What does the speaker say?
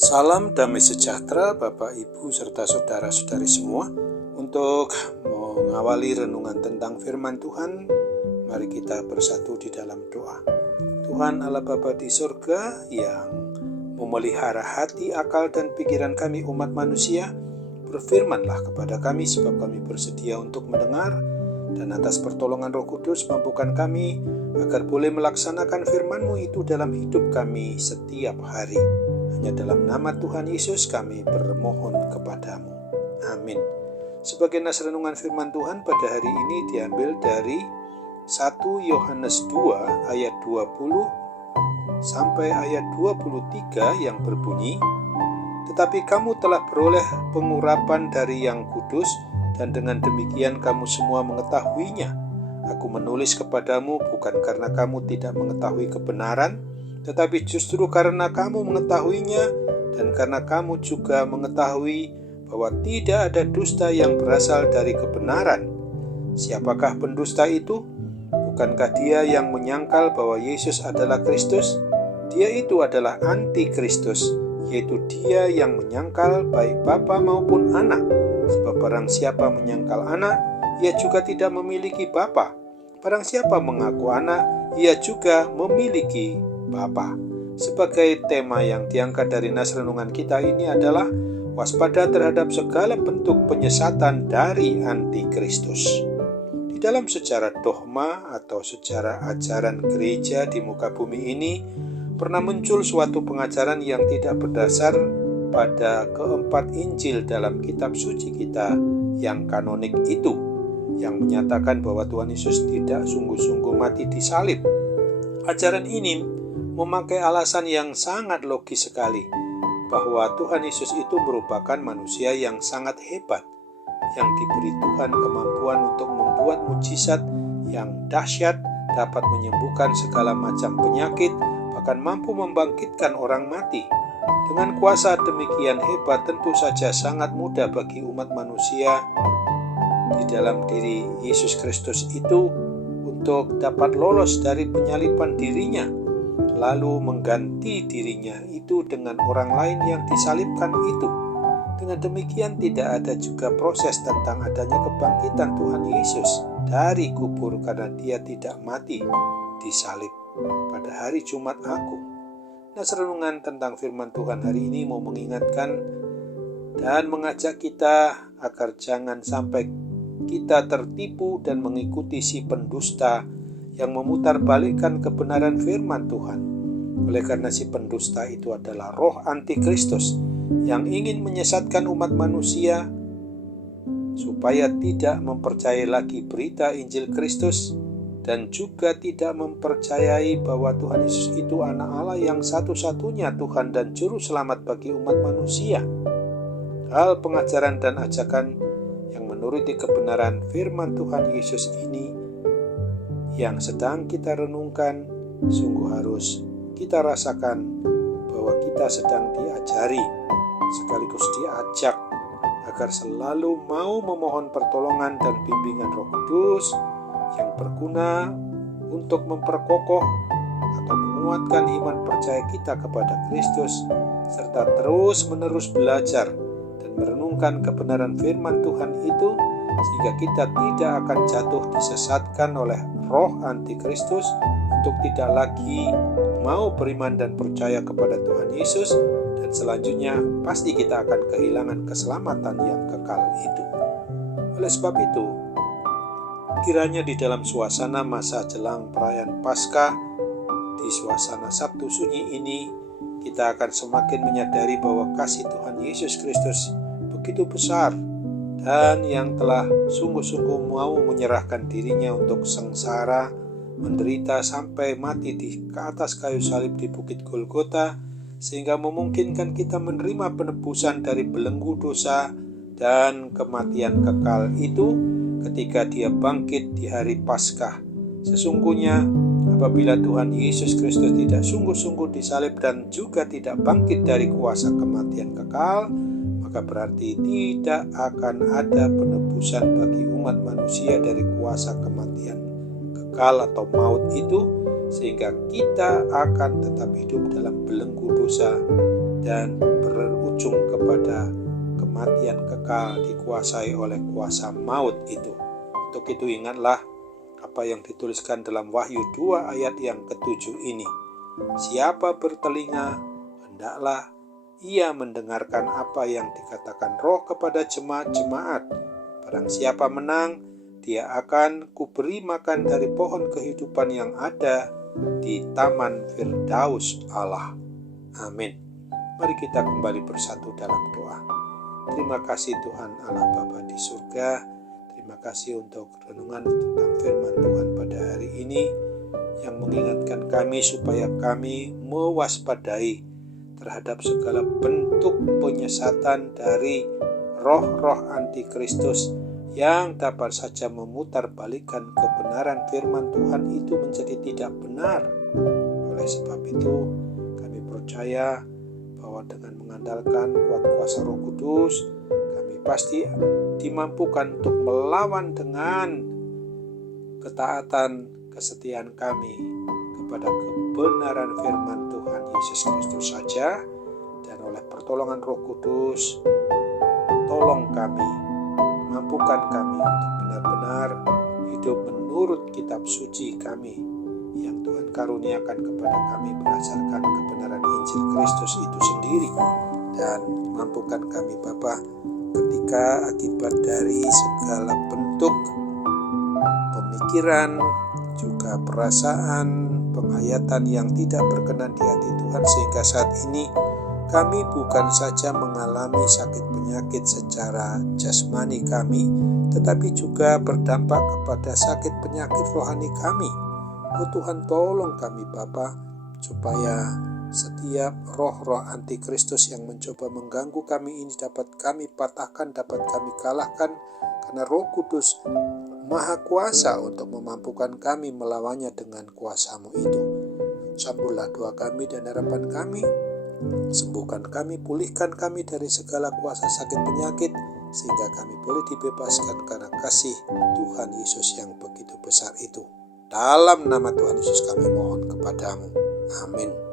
Salam damai sejahtera Bapak, Ibu, serta saudara-saudari semua. Untuk mengawali renungan tentang firman Tuhan, mari kita bersatu di dalam doa. Tuhan Allah Bapa di surga yang memelihara hati, akal, dan pikiran kami umat manusia, berfirmanlah kepada kami sebab kami bersedia untuk mendengar, dan atas pertolongan Roh Kudus mampukan kami agar boleh melaksanakan firman-Mu itu dalam hidup kami setiap hari. Hanya dalam nama Tuhan Yesus kami bermohon kepadamu. Amin. Sebagai nas renungan firman Tuhan pada hari ini diambil dari 1 Yohanes 2 ayat 20 sampai ayat 23 yang berbunyi, "Tetapi kamu telah beroleh pengurapan dari Yang Kudus, dan dengan demikian kamu semua mengetahuinya. Aku menulis kepadamu bukan karena kamu tidak mengetahui kebenaran, tetapi justru karena kamu mengetahuinya, dan karena kamu juga mengetahui bahwa tidak ada dusta yang berasal dari kebenaran. Siapakah pendusta itu? Bukankah dia yang menyangkal bahwa Yesus adalah Kristus? Dia itu adalah anti-Kristus, yaitu dia yang menyangkal baik Bapa maupun Anak. Sebab barang siapa menyangkal Anak, ia juga tidak memiliki Bapa. Barang siapa mengaku Anak, ia juga memiliki Bapa." Sebagai tema yang diangkat dari nas renungan kita ini adalah waspada terhadap segala bentuk penyesatan dari antikristus. Di dalam sejarah dogma atau sejarah ajaran gereja di muka bumi ini, pernah muncul suatu pengajaran yang tidak berdasar pada keempat Injil dalam kitab suci kita yang kanonik itu, yang menyatakan bahwa Tuhan Yesus tidak sungguh-sungguh mati di salib. Ajaran ini memakai alasan yang sangat logis sekali, bahwa Tuhan Yesus itu merupakan manusia yang sangat hebat, yang diberi Tuhan kemampuan untuk membuat mujizat yang dahsyat, dapat menyembuhkan segala macam penyakit, bahkan mampu membangkitkan orang mati. Dengan kuasa demikian hebat, tentu saja sangat mudah bagi umat manusia di dalam diri Yesus Kristus itu untuk dapat lolos dari penyaliban dirinya, lalu mengganti dirinya itu dengan orang lain yang disalibkan itu. Dengan demikian tidak ada juga proses tentang adanya kebangkitan Tuhan Yesus dari kubur karena dia tidak mati disalib pada hari Jumat Agung. Nas renungan tentang firman Tuhan hari ini mau mengingatkan dan mengajak kita agar jangan sampai kita tertipu dan mengikuti si pendusta yang memutarbalikkan kebenaran firman Tuhan. Oleh karena si pendusta itu adalah roh antikristus yang ingin menyesatkan umat manusia supaya tidak mempercayai lagi berita Injil Kristus, dan juga tidak mempercayai bahwa Tuhan Yesus itu Anak Allah yang satu-satunya Tuhan dan Juru Selamat bagi umat manusia. Hal pengajaran dan ajakan yang menuruti kebenaran firman Tuhan Yesus ini yang sedang kita renungkan, sungguh harus kita rasakan bahwa kita sedang diajari, sekaligus diajak agar selalu mau memohon pertolongan dan bimbingan Roh Kudus yang berguna untuk memperkokoh atau menguatkan iman percaya kita kepada Kristus, serta terus-menerus belajar dan merenungkan kebenaran firman Tuhan itu, sehingga kita tidak akan jatuh disesatkan oleh roh antikristus untuk tidak lagi mau beriman dan percaya kepada Tuhan Yesus, dan selanjutnya pasti kita akan kehilangan keselamatan yang kekal itu. Oleh sebab itu, kiranya di dalam suasana masa jelang perayaan Paskah, di suasana Sabtu Sunyi ini, kita akan semakin menyadari bahwa kasih Tuhan Yesus Kristus begitu besar, dan yang telah sungguh-sungguh mau menyerahkan dirinya untuk sengsara, menderita sampai mati ke atas kayu salib di Bukit Golgota, sehingga memungkinkan kita menerima penebusan dari belenggu dosa dan kematian kekal itu ketika dia bangkit di hari Paskah. Sesungguhnya apabila Tuhan Yesus Kristus tidak sungguh-sungguh disalib dan juga tidak bangkit dari kuasa kematian kekal, maka berarti tidak akan ada penebusan bagi umat manusia dari kuasa kematian kekal. kekal atau maut itu, sehingga kita akan tetap hidup dalam belenggu dosa dan berujung kepada kematian kekal dikuasai oleh kuasa maut itu. Untuk itu ingatlah apa yang dituliskan dalam Wahyu 2 ayat yang ke-7 ini. Siapa bertelinga, hendaklah ia mendengarkan apa yang dikatakan Roh kepada jemaat-jemaat. Barang siapa menang, dia akan kuberi makan dari pohon kehidupan yang ada di Taman Firdaus Allah. Amin. Mari kita kembali bersatu dalam doa. Terima kasih Tuhan Allah Bapa di surga. Terima kasih untuk renungan tentang firman Tuhan pada hari ini yang mengingatkan kami supaya kami mewaspadai terhadap segala bentuk penyesatan dari roh-roh antikristus yang dapat saja memutarbalikkan kebenaran firman Tuhan itu menjadi tidak benar. Oleh sebab itu, kami percaya bahwa dengan mengandalkan kuat kuasa Roh Kudus, kami pasti dimampukan untuk melawan dengan ketaatan kesetiaan kami kepada kebenaran firman Tuhan Yesus Kristus saja. Dan oleh pertolongan Roh Kudus, tolong kami, mampukan kami untuk benar-benar hidup menurut kitab suci kami yang Tuhan karuniakan kepada kami berdasarkan kebenaran Injil Kristus itu sendiri. Dan mampukan kami Bapa, ketika akibat dari segala bentuk pemikiran, juga perasaan, penghayatan yang tidak berkenan di hati Tuhan, sehingga saat ini kami bukan saja mengalami sakit penyakit secara jasmani kami, tetapi juga berdampak kepada sakit penyakit rohani kami. Oh Tuhan, tolong kami Bapa, supaya setiap roh-roh antikristus yang mencoba mengganggu kami ini dapat kami patahkan, dapat kami kalahkan, karena Roh Kudus Maha Kuasa untuk memampukan kami melawannya dengan kuasa-Mu itu. Sambutlah doa kami dan harapan kami, sembuhkan kami, pulihkan kami dari segala kuasa sakit penyakit, sehingga kami boleh dibebaskan karena kasih Tuhan Yesus yang begitu besar itu. Dalam nama Tuhan Yesus kami mohon kepadamu. Amin.